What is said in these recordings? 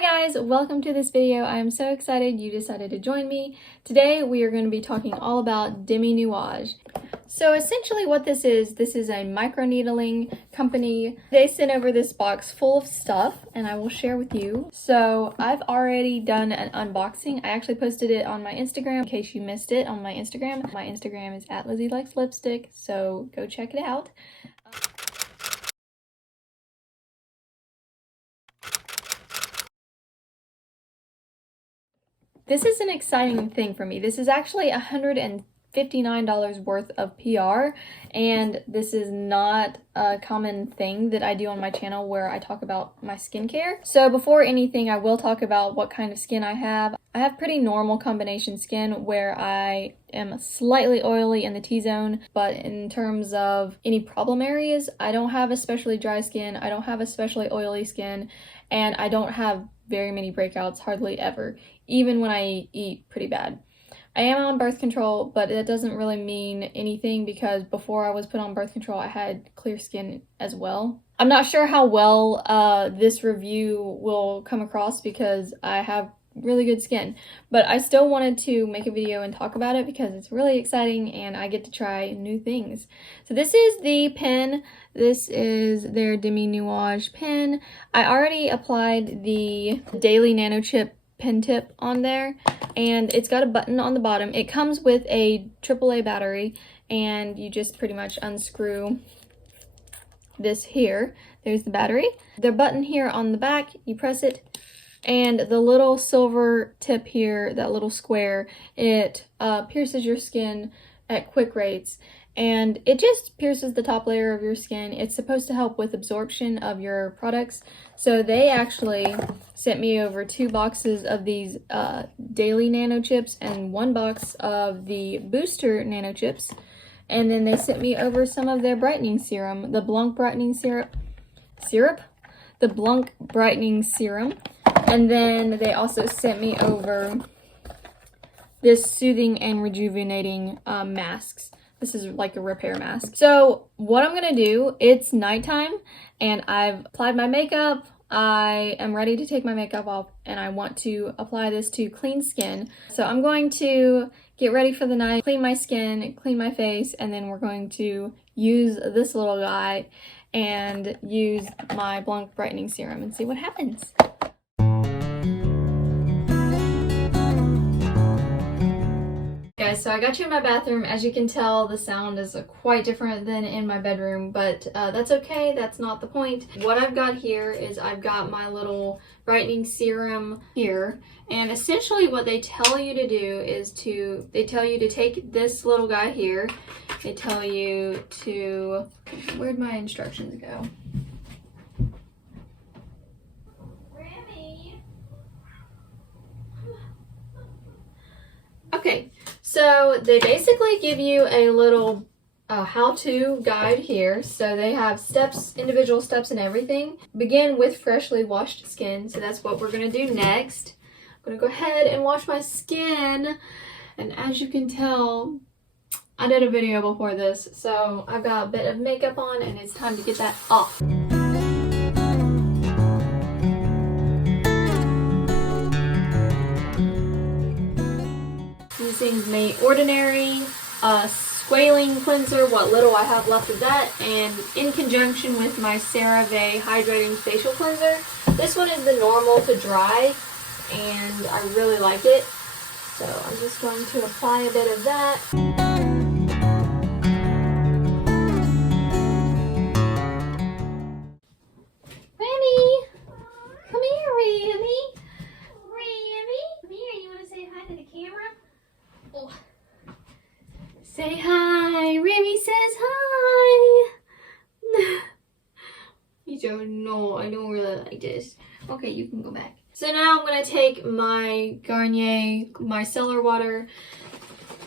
Hi guys, welcome to this video. I am so excited you decided to join me. Today we are going to be talking all about Deminuage. So essentially what this is a microneedling company. They sent over this box full of stuff and I will share with you. So I've already done an unboxing. I actually posted it on my Instagram in case you missed it on my Instagram. My Instagram is @LizzieLikesLipstick, so go check it out. This is an exciting thing for me. This is actually $159 worth of PR, and this is not a common thing that I do on my channel where I talk about my skincare. So before anything, I will talk about what kind of skin I have. I have pretty normal combination skin where I am slightly oily in the T-zone, but in terms of any problem areas, I don't have especially dry skin, I don't have especially oily skin, and I don't have very many breakouts, hardly ever, even when I eat pretty bad. I am on birth control, but that doesn't really mean anything because before I was put on birth control, I had clear skin as well. I'm not sure how well this review will come across because I have really good skin, but I still wanted to make a video and talk about it because it's really exciting and I get to try new things. So this is the pen. This is their Deminuage pen. I already applied the daily NanoChip pen tip on there and it's got a button on the bottom. It comes with a AAA battery and you just pretty much unscrew this here. There's the battery. The button here on the back, you press it, and the little silver tip here, that little square, it pierces your skin at quick rates, and it just pierces the top layer of your skin. It's supposed to help with absorption of your products. So they actually sent me over 2 boxes of these daily NanoChips and 1 box of the booster NanoChips, and then they sent me over some of their brightening serum, the Blanq brightening the Blanq brightening serum. And then they also sent me over this soothing and rejuvenating masks. This is like a repair mask. So what I'm gonna do, it's nighttime and I've applied my makeup. I am ready to take my makeup off and I want to apply this to clean skin. So I'm going to get ready for the night, clean my skin, clean my face, and then we're going to use this little guy and use my Blanq brightening serum and see what happens. Guys, so I got you in my bathroom. As you can tell, the sound is quite different than in my bedroom, but that's okay. That's not the point. What I've got here is I've got my little brightening serum here, and essentially what they tell you to do is they tell you to take this little guy here. They tell you to, where'd my instructions go? Remmy. Okay. So they basically give you a little how-to guide here. So they have steps, individual steps and everything. Begin with freshly washed skin. So that's what we're going to do next. I'm going to go ahead and wash my skin. And as you can tell, I did a video before this. So I've got a bit of makeup on and it's time to get that off. Using the Ordinary Squalene cleanser, what little I have left of that, and in conjunction with my Cereve hydrating facial cleanser. This one is the normal to dry and I really like it, so I'm just going to apply a bit of that. Remmy! Come here, Remmy! Remmy! Come here, you want to say hi to the camera? Oh. Say hi. Remmy says hi. You don't know. I don't really like this. Okay, you can go back. So now I'm going to take my Garnier Micellar water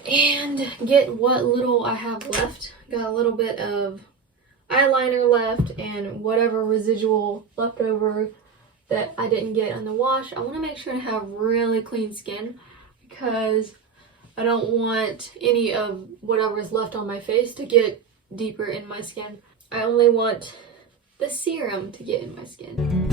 and get what little I have left. Got a little bit of eyeliner left and whatever residual left over that I didn't get on the wash. I want to make sure to have really clean skin because I don't want any of whatever is left on my face to get deeper in my skin. I only want the serum to get in my skin.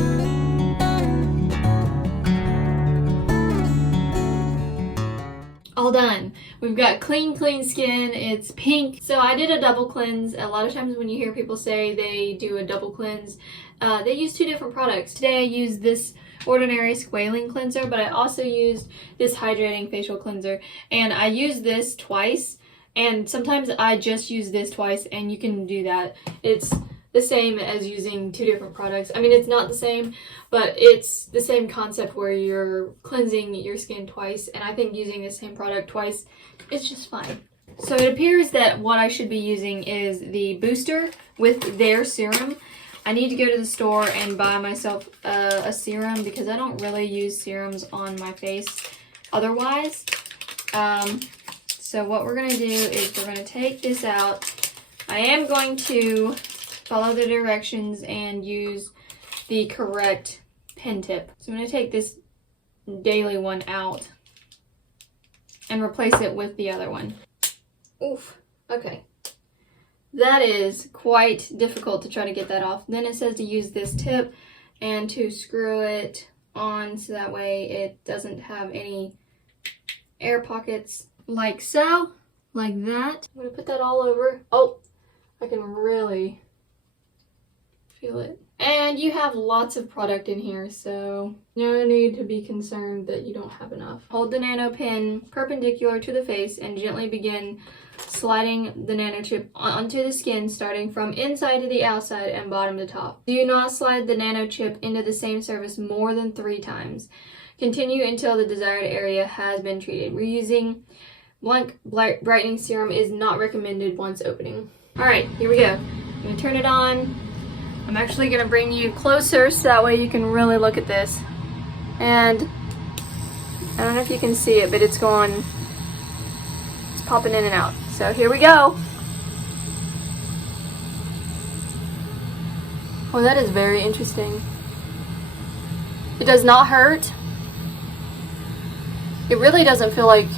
all done. We've got clean skin. It's pink. So I did a double cleanse. A lot of times when you hear people say they do a double cleanse, they use 2 different products. Today I used this Ordinary Squalene cleanser, but I also used this hydrating facial cleanser, and I used this twice, and sometimes I just use this twice, and you can do that. It's the same as using 2 different products. I mean, it's not the same, but it's the same concept where you're cleansing your skin twice, and I think using the same product twice is just fine. So it appears that what I should be using is the booster with their serum. I need to go to the store and buy myself a serum because I don't really use serums on my face otherwise. So what we're going to do is we're going to take this out. I am going to follow the directions and use the correct pen tip. So I'm going to take this daily one out and replace it with the other one. Oof, okay. That is quite difficult to try to get that off. Then it says to use this tip and to screw it on so that way it doesn't have any air pockets, like so, like that. I'm gonna put that all over. Oh, I can really feel it. And you have lots of product in here, so no need to be concerned that you don't have enough. Hold the NanoPen perpendicular to the face and gently begin sliding the NanoChip onto the skin, starting from inside to the outside and bottom to top. Do not slide the NanoChip into the same surface more than 3 times. Continue until the desired area has been treated. Reusing Blanq Brightening Serum is not recommended once opening. Alright, here we go. I'm going to turn it on. I'm actually going to bring you closer so that way you can really look at this. And I don't know if you can see it, but it's popping in and out. So here we go. Oh, that is very interesting. It does not hurt. It really doesn't feel like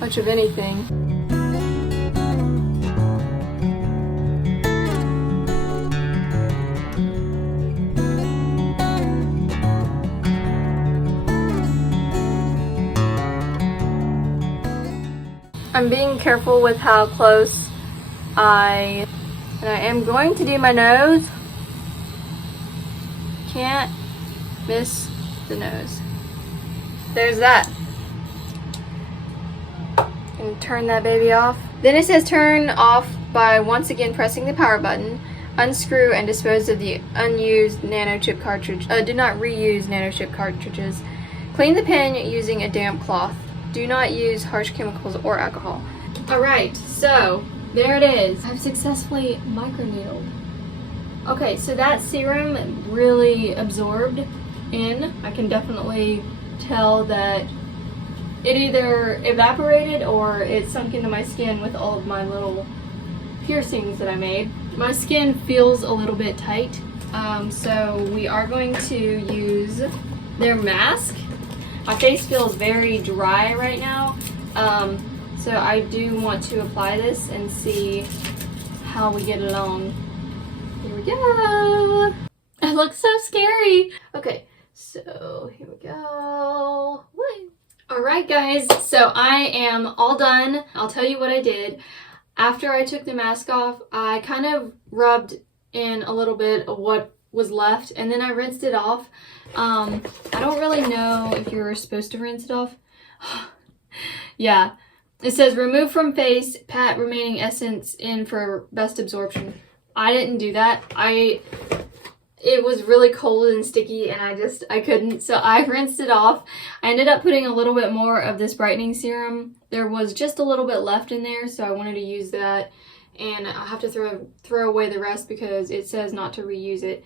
much of anything. I'm being careful with how close I am going to do my nose. Can't miss the nose. There's that. And turn that baby off. Then it says turn off by once again pressing the power button. Unscrew and dispose of the unused NanoChip cartridge. Do not reuse NanoChip cartridges. Clean the pen using a damp cloth. Do not use harsh chemicals or alcohol. Alright, so there it is. I've successfully microneedled. Okay, so that serum really absorbed in. I can definitely tell that it either evaporated or it sunk into my skin with all of my little piercings that I made. My skin feels a little bit tight, so we are going to use their mask. My face feels very dry right now, so I do want to apply this and see how we get along. Here we go. It looks so scary. Okay, so here we go. Woo. Alright guys, so I am all done. I'll tell you what I did. After I took the mask off, I kind of rubbed in a little bit of what was left, and then I rinsed it off. I don't really know if you're supposed to rinse it off. Yeah, it says remove from face, pat remaining essence in for best absorption. I didn't do that. It was really cold and sticky and I couldn't, so I rinsed it off. I ended up putting a little bit more of this brightening serum. There was just a little bit left in there, so I wanted to use that, and I'll have to throw away the rest because it says not to reuse it.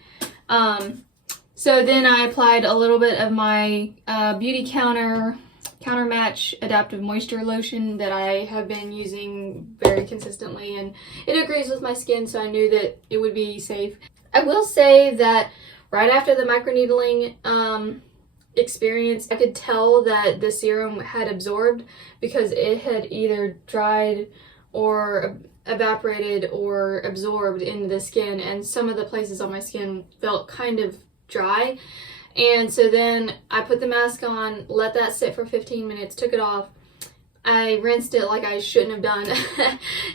So then I applied a little bit of my Beauty Counter Match Adaptive Moisture Lotion that I have been using very consistently, and it agrees with my skin, so I knew that it would be safe. I will say that right after the microneedling experience, I could tell that the serum had absorbed because it had either dried or evaporated or absorbed into the skin, and some of the places on my skin felt kind of dry, And so then I put the mask on, let that sit for 15 minutes, took it off. I rinsed it like I shouldn't have done.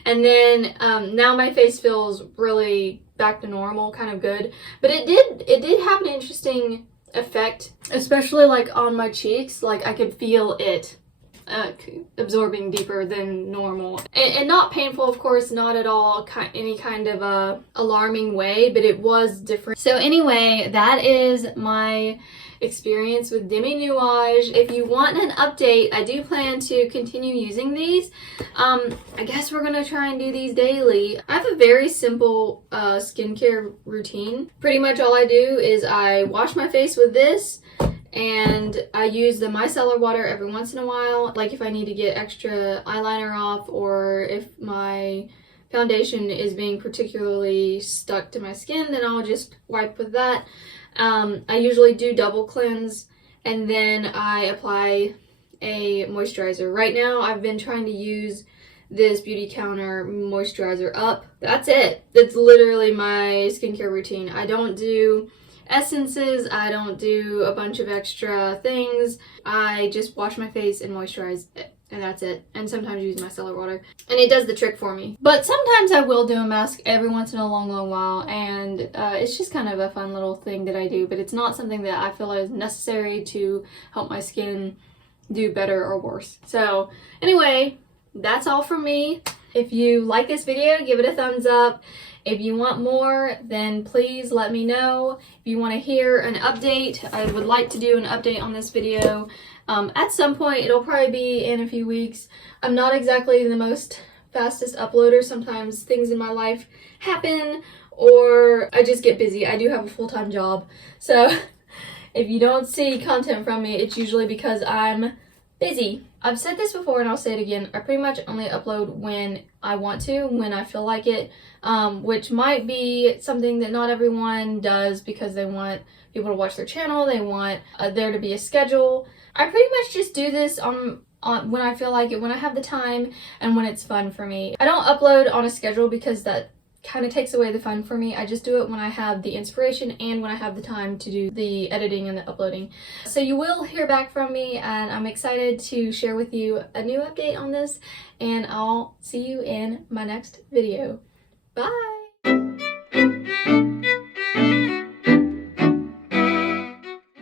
And then now my face feels really back to normal, kind of good. But it did have an interesting effect, especially like on my cheeks. Like I could feel it absorbing deeper than normal, and not painful, of course, not at all any kind of alarming way, but it was different. So anyway, that is my experience with Deminuage. If you want an update, I do plan to continue using these. I guess we're gonna try and do these daily. I have a very simple skincare routine. Pretty much all I do is I wash my face with this, and I use the micellar water every once in a while, like if I need to get extra eyeliner off, or if my foundation is being particularly stuck to my skin, then I'll just wipe with that. I usually do double cleanse, and then I apply a moisturizer. Right now I've been trying to use this Beauty Counter moisturizer up. That's it. That's literally my skincare routine. I don't do essences, I don't do a bunch of extra things. I just wash my face and moisturize it, and that's it. And sometimes use micellar water, and it does the trick for me. But sometimes I will do a mask every once in a long while, and it's just kind of a fun little thing that I do, but it's not something that I feel is necessary to help my skin do better or worse. So anyway, that's all from me. If you like this video, give it a thumbs up. If you want more, then please let me know. If you want to hear an update, I would like to do an update on this video. At some point, it'll probably be in a few weeks. I'm not exactly the most fastest uploader. Sometimes things in my life happen, or I just get busy. I do have a full-time job. So if you don't see content from me, it's usually because I'm busy. I've said this before and I'll say it again. I pretty much only upload when I want to, when I feel like it, which might be something that not everyone does because they want people to watch their channel. They want there to be a schedule. I pretty much just do this on when I feel like it, when I have the time, and when it's fun for me. I don't upload on a schedule because that kind of takes away the fun for me. I just do it when I have the inspiration and when I have the time to do the editing and the uploading. So you will hear back from me, and I'm excited to share with you a new update on this, and I'll see you in my next video. Bye!